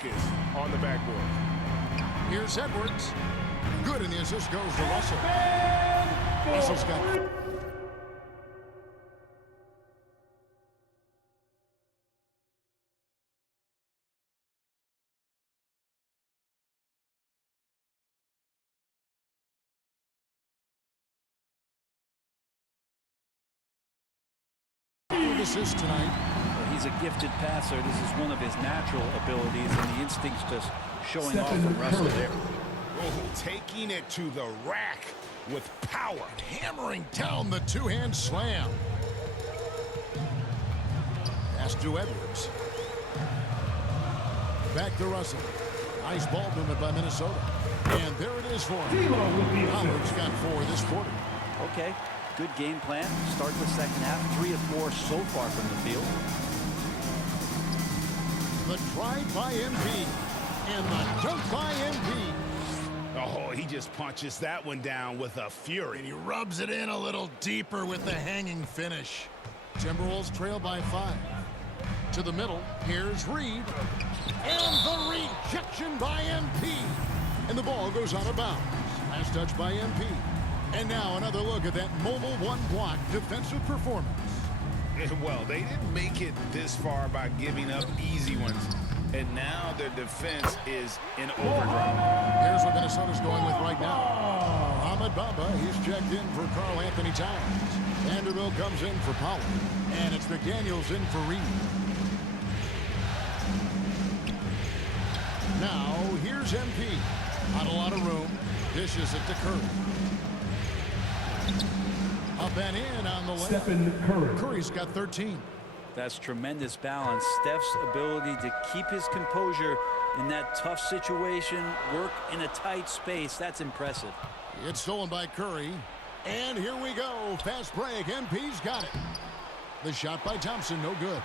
focus on the backboard. Here's Edwards. Good, and the assist goes to Russell. Russell's got... assist tonight. Well, he's a gifted passer. This is one of his natural abilities, and the instincts just showing off from Russell there. Oh, taking it to the rack with power. Hammering down the two-hand slam. Pass to Edwards. Back to Russell. Nice ball movement by Minnesota. And there it is for him. Howard's got 4 this quarter. Okay. Good game plan. Start the second half. 3 of 4 so far from the field. The drive by MP. And the dunk by MP. Oh, he just punches that one down with a fury. And he rubs it in a little deeper with the hanging finish. Timberwolves trail by 5. To the middle. Here's Reed. And the rejection by MP. And the ball goes out of bounds. Last touch by MP. And now another look at that mobile one-block defensive performance. Well, they didn't make it this far by giving up easy ones. And now their defense is in overdrive. Here's what Minnesota's going with right now. Ahmed Bamba, he's checked in for Karl Anthony Towns. Vanderbilt comes in for Powell. And it's McDaniels in for Reed. Now, here's MP. Not a lot of room. Dishes it to Curry. Up and in on the layup. Curry. Curry's got 13. That's tremendous balance. Steph's ability to keep his composure in that tough situation, work in a tight space, that's impressive. It's stolen by Curry. And here we go. Fast break. MP's got it. The shot by Thompson, no good.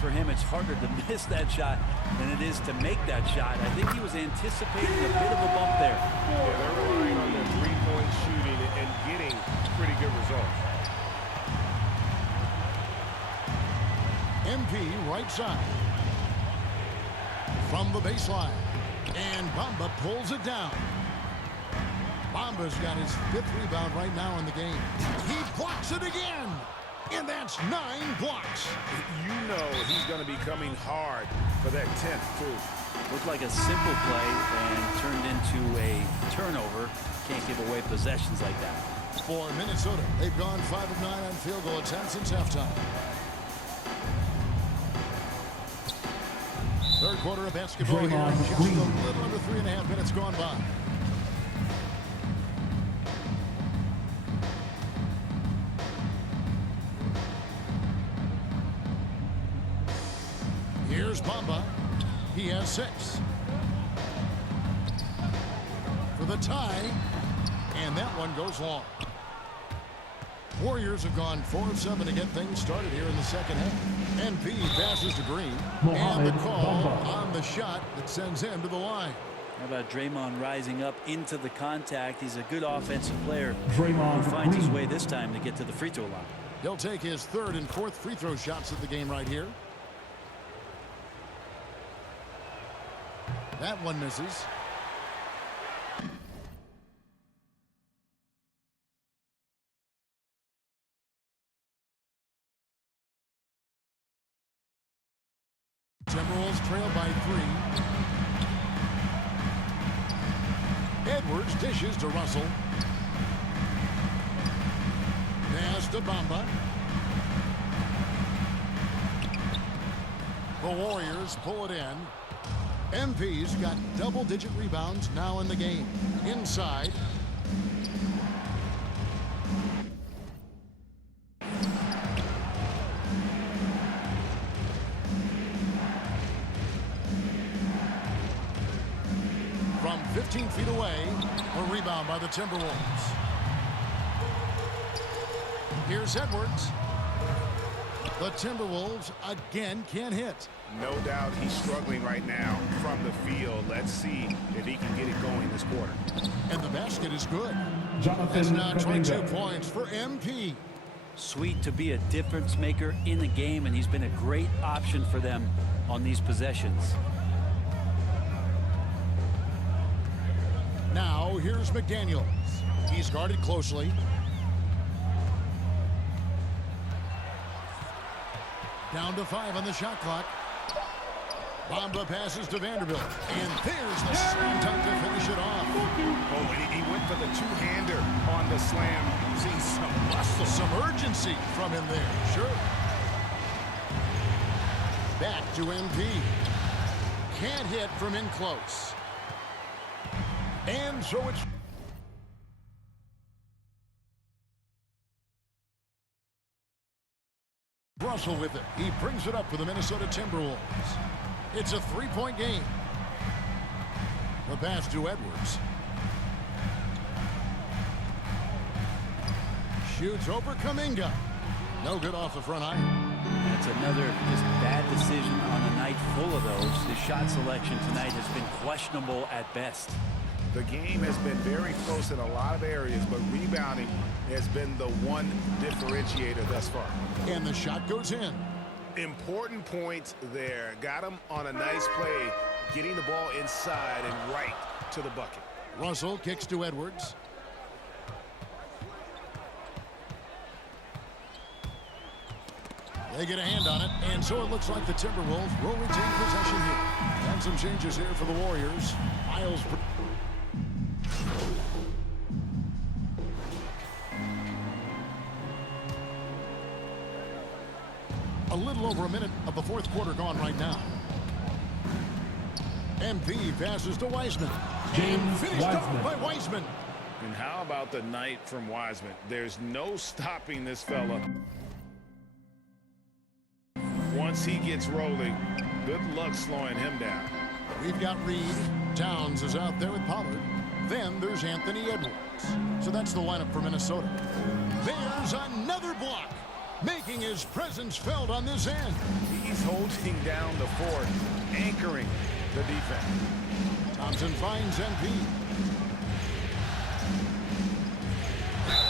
For him, it's harder to miss that shot than it is to make that shot. I think he was anticipating a bit of a bump there. Yeah, they're relying on their three-point shooting and getting pretty good results. MP right side. From the baseline. And Bamba pulls it down. Bamba's got his 5th rebound right now in the game. He blocks it again. And that's 9 blocks. You know he's going to be coming hard for that 10th, too. Looked like a simple play and turned into a turnover. Can't give away possessions like that. For Minnesota, they've gone 5 of 9 on field goal attempts since halftime. Third quarter of basketball here. Just a little under 3.5 minutes gone by. Here's Bamba. He has 6. For the tie. And that one goes long. Warriors have gone 4 of 7 to get things started here in the second half. MP passes to Green. And the call on the shot that sends him to the line. How about Draymond rising up into the contact? He's a good offensive player. Draymond who finds his Green. way this time to get to the free throw line. He'll take his 3rd and 4th free throw shots of the game right here. That one misses. Timberwolves trail by 3. Edwards dishes to Russell. Pass to Bamba. The Warriors pull it in. MP's got double-digit rebounds now in the game. Inside. From 15 feet away, a rebound by the Timberwolves. Here's Edwards. The Timberwolves again can't hit. No doubt he's struggling right now from the field. Let's see if he can get it going this quarter. And the basket is good. It's Jonathan now 22 Kuminga. points for MP. Sweet to be a difference maker in the game, and he's been a great option for them on these possessions. Now here's McDaniels. He's guarded closely. Down to 5 on the shot clock. Bamba passes to Vanderbilt. And there's the slam dunk to finish it off. Oh, and he went for the two-hander on the slam. See some muscle. Some urgency from him there. Sure. Back to MP. Can't hit from in close. And so it's... Russell with it. He brings it up for the Minnesota Timberwolves. It's a three-point game. The pass to Edwards. Shoots over Kuminga. No good off the front iron. That's another just bad decision on a night full of those. His shot selection tonight has been questionable at best. The game has been very close in a lot of areas, but rebounding has been the one differentiator thus far. And the shot goes in. Important points there. Got him on a nice play, getting the ball inside and right to the bucket. Russell kicks to Edwards. They get a hand on it, and so it looks like the Timberwolves will retain possession here. And some changes here for the Warriors. Miles. A little over a minute of the fourth quarter gone right now. MP passes to Wiseman. James Finished Wiseman. off by Wiseman. And how about the night from Wiseman? There's no stopping this fella. Once he gets rolling, good luck slowing him down. We've got Reed. Towns is out there with Pollard. Then there's Anthony Edwards. So that's the lineup for Minnesota. There's another block, making his presence felt on this end. He's holding down the fort, anchoring the defense. Thompson finds MP.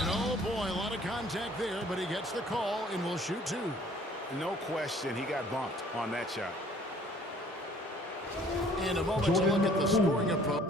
And oh boy, a lot of contact there, but he gets the call and will shoot two. No question, he got bumped on that shot. In a moment to look at the scoring approach.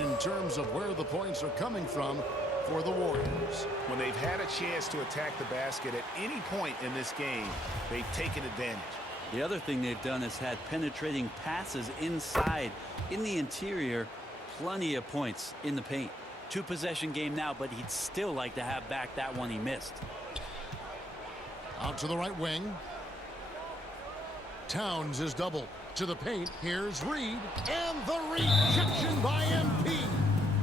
In terms of where the points are coming from for the Warriors. When they've had a chance to attack the basket at any point in this game, they've taken advantage. The other thing they've done is had penetrating passes inside, in the interior, plenty of points in the paint. Two-possession game now, but he'd still like to have back that one he missed. Out to the right wing. Towns is doubled. To the paint, here's Reed, and the rejection by MP.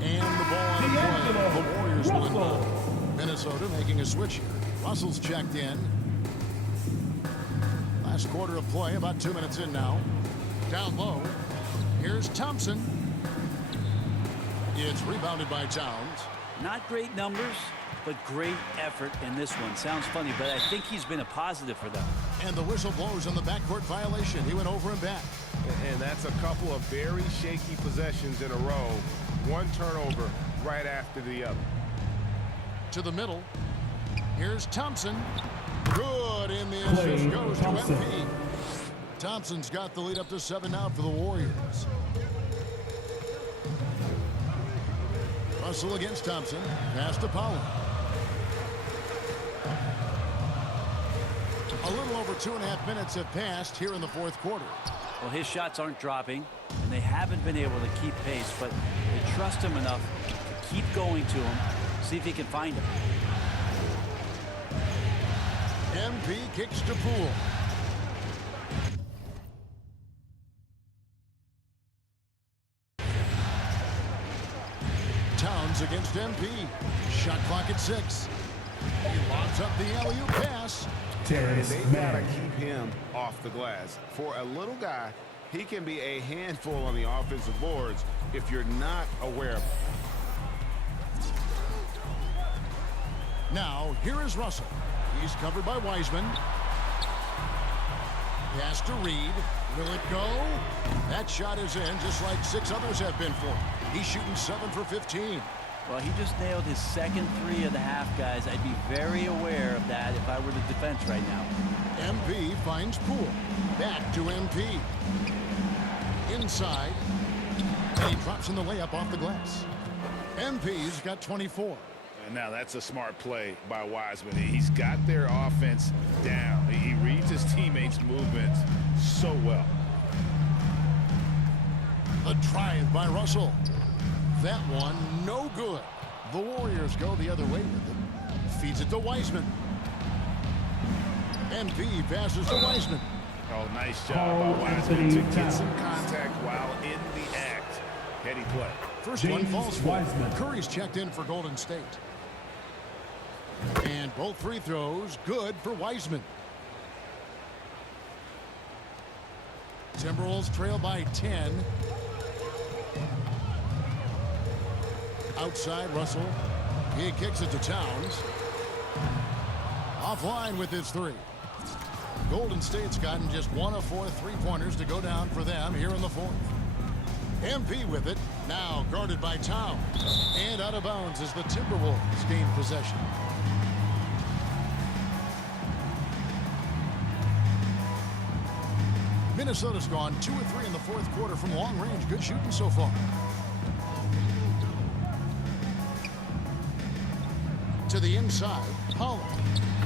And the ball out of play. The Warriors will inbound. Minnesota making a switch here. Russell's checked in. Last quarter of play, about 2 minutes in now. Down low, here's Thompson. It's rebounded by Towns. Not great numbers, but great effort in this one. Sounds funny, but I think he's been a positive for them. And the whistle blows on the backcourt violation. He went over and back. And that's a couple of very shaky possessions in a row. One turnover right after the other. To the middle. Here's Thompson. Good, and the assist goes to MP. Thompson's got the lead up to 7 now for the Warriors. Russell against Thompson. Pass to Pollard. A little over 2.5 minutes have passed here in the fourth quarter. Well, his shots aren't dropping, and they haven't been able to keep pace, but they trust him enough to keep going to him, see if he can find him. MP kicks to Poole. Towns against MP. Shot clock at 6. He lobs up the alley-oop pass. And they gotta keep him off the glass. For a little guy, He can be a handful on the offensive boards if you're not aware of it. Now, here is Russell. He's covered by Wiseman. Pass to Reed. Will it go? That shot is in, just like 6 others have been for him. He's shooting 7 for 15. Well, he just nailed his second 3 of the half, guys. I'd be very aware of that if I were the defense right now. MP finds Poole. Back to MP. Inside. And he drops in the layup off the glass. MP's got 24. And now that's a smart play by Wiseman. He's got their offense down. He reads his teammates' movements so well. The drive by Russell. That one, no good. The Warriors go the other way with it. Feeds it to Wiseman. MP passes to Wiseman. Oh, nice job by Wiseman to get some contact while in the act. Heady play. First one falls for Curry's checked in for Golden State. And both free throws good for Wiseman. Timberwolves trail by 10. Outside Russell. He kicks it to Towns. Offline with his 3. Golden State's gotten just 1 of 4 3-pointers to go down for them here in the 4th. MP with it. Now guarded by Towns. And out of bounds as the Timberwolves gain possession. Minnesota's gone 2 of 3 in the 4th quarter from long range. Good shooting so far. To the inside, Pollard.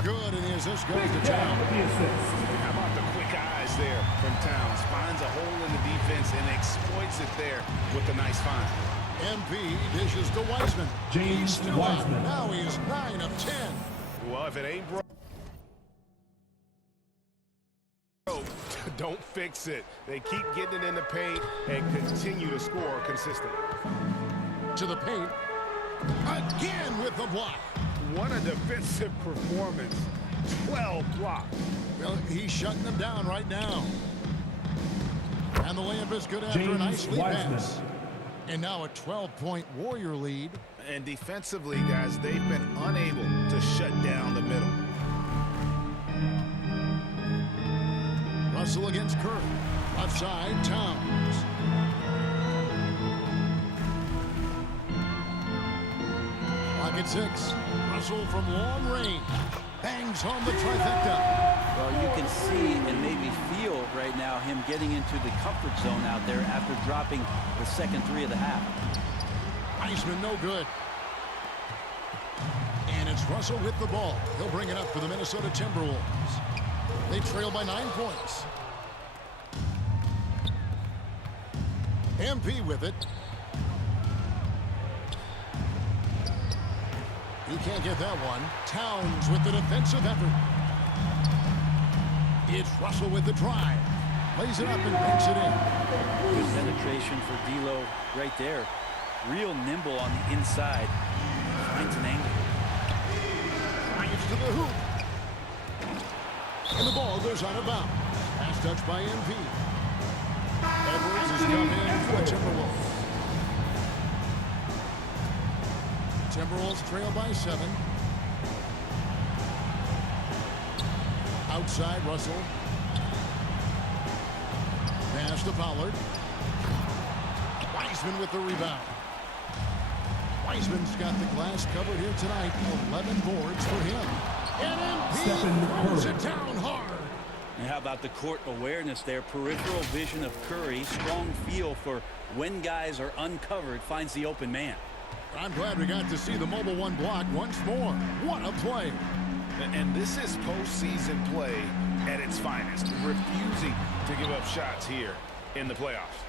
Good, and the assist goes to Towns. How about the quick eyes there from Towns? Finds a hole in the defense and exploits it there with a nice find. MP dishes to Wiseman. He's still Wiseman. Now he is 9 of 10. Well, if it ain't broke, don't fix it. They keep getting it in the paint and continue to score consistently. To the paint. Again with the block. What a defensive performance. 12 blocks. Well, he's shutting them down right now. And the layup is good after a nice lead pass. And now a 12-point Warrior lead. And defensively, guys, they've been unable to shut down the middle. Russell against Curry. Left side, Towns. Clock at 6. Russell from long range. Bangs home the trifecta. Well, you can see and maybe feel right now him getting into the comfort zone out there after dropping the second 3 of the half. Wiseman no good. And it's Russell with the ball. He'll bring it up for the Minnesota Timberwolves. They trail by 9 points. MP with it. He can't get that one. Towns with the defensive effort. It's Russell with the drive. Lays it up and banks it in. Good penetration for D'Lo right there. Real nimble on the inside. Finds an angle. Drives to the hoop. And the ball goes out of bounds. Pass touch by MP. Edwards has come in for the Timberwolves. Timberwolves trail by 7. Outside Russell. Pass to Pollard. Wiseman with the rebound. Wiseman's got the glass covered here tonight. 11 boards for him. And MP throws it down hard. And how about the court awareness there? Peripheral vision of Curry. Strong feel for when guys are uncovered. Finds the open man. I'm glad we got to see the mobile 1 block once more. What a play. And this is postseason play at its finest. Refusing to give up shots here in the playoffs.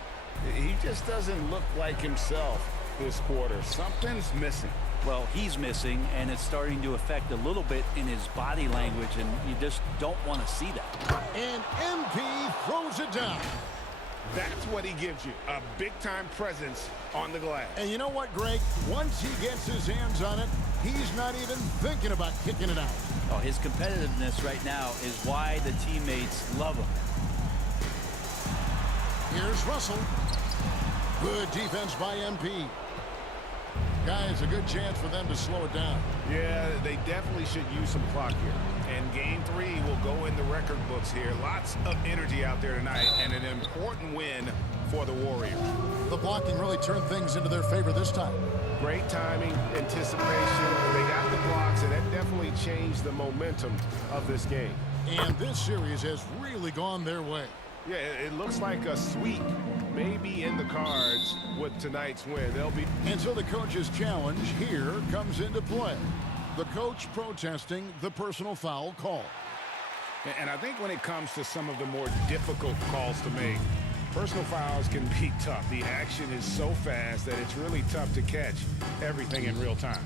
He just doesn't look like himself this quarter. Something's missing. Well, he's missing, and it's starting to affect a little bit in his body language, and you just don't want to see that. And MP throws it down. That's what he gives you, a big-time presence on the glass. And you know what, Greg? Once he gets his hands on it, he's not even thinking about kicking it out. Oh, his competitiveness right now is why the teammates love him. Here's Russell. Good defense by MP. Guys, a good chance for them to slow it down. Yeah, they definitely should use some clock here. And game 3 will go in the record books here. Lots of energy out there tonight, and an important win for the Warriors. The blocking really turned things into their favor this time. Great timing, anticipation. They got the blocks, and that definitely changed the momentum of this game. And this series has really gone their way. Yeah, it looks like a sweep maybe in the cards with tonight's win. They'll be... And so the coach's challenge here comes into play. The coach protesting the personal foul call. And I think when it comes to some of the more difficult calls to make, personal fouls can be tough. The action is so fast that it's really tough to catch everything in real time.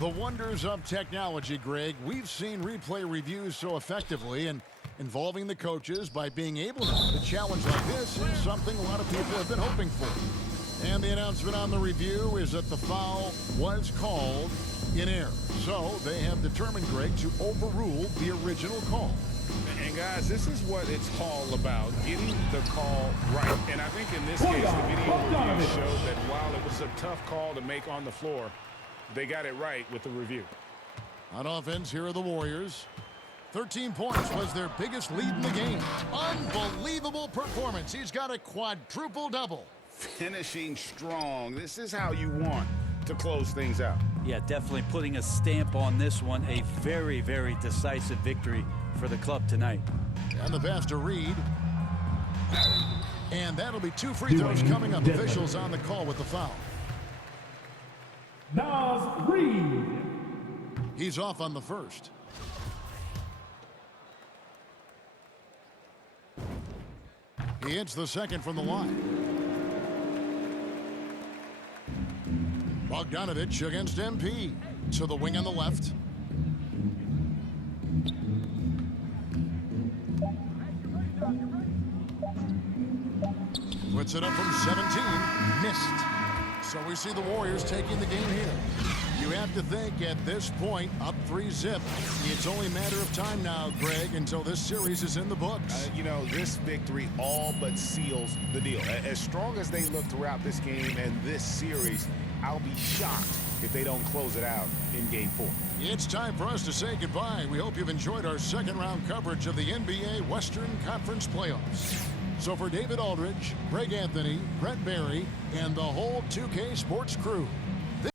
The wonders of technology, Greg. We've seen replay reviews so effectively, and involving the coaches by being able to challenge like this is something a lot of people have been hoping for. And the announcement on the review is that the foul was called in error. So they have determined, Greg, to overrule the original call. And guys, this is what it's all about, getting the call right. And I think in this case, the video review showed that while it was a tough call to make on the floor, they got it right with the review. On offense, here are the Warriors. 13 points was their biggest lead in the game. Unbelievable performance. He's got a quadruple-double. Finishing strong. This is how you want to close things out. Yeah, definitely putting a stamp on this one. A very, very decisive victory for the club tonight. And the pass to Reed. And that'll be 2 free throws coming up. Officials on the call with the foul. Naz Reid. He's off on the first. He hits the second from the line. Bogdanovich against MP. To the wing on the left. Puts it up from 17. Missed. So we see the Warriors taking the game here. You have to think at this point, up 3-zip. It's only a matter of time now, Greg, until this series is in the books. You know, this victory all but seals the deal. As strong as they look throughout this game and this series, I'll be shocked if they don't close it out in Game 4. It's time for us to say goodbye. We hope you've enjoyed our second-round coverage of the NBA Western Conference Playoffs. So for David Aldridge, Greg Anthony, Brett Barry, and the whole 2K Sports crew,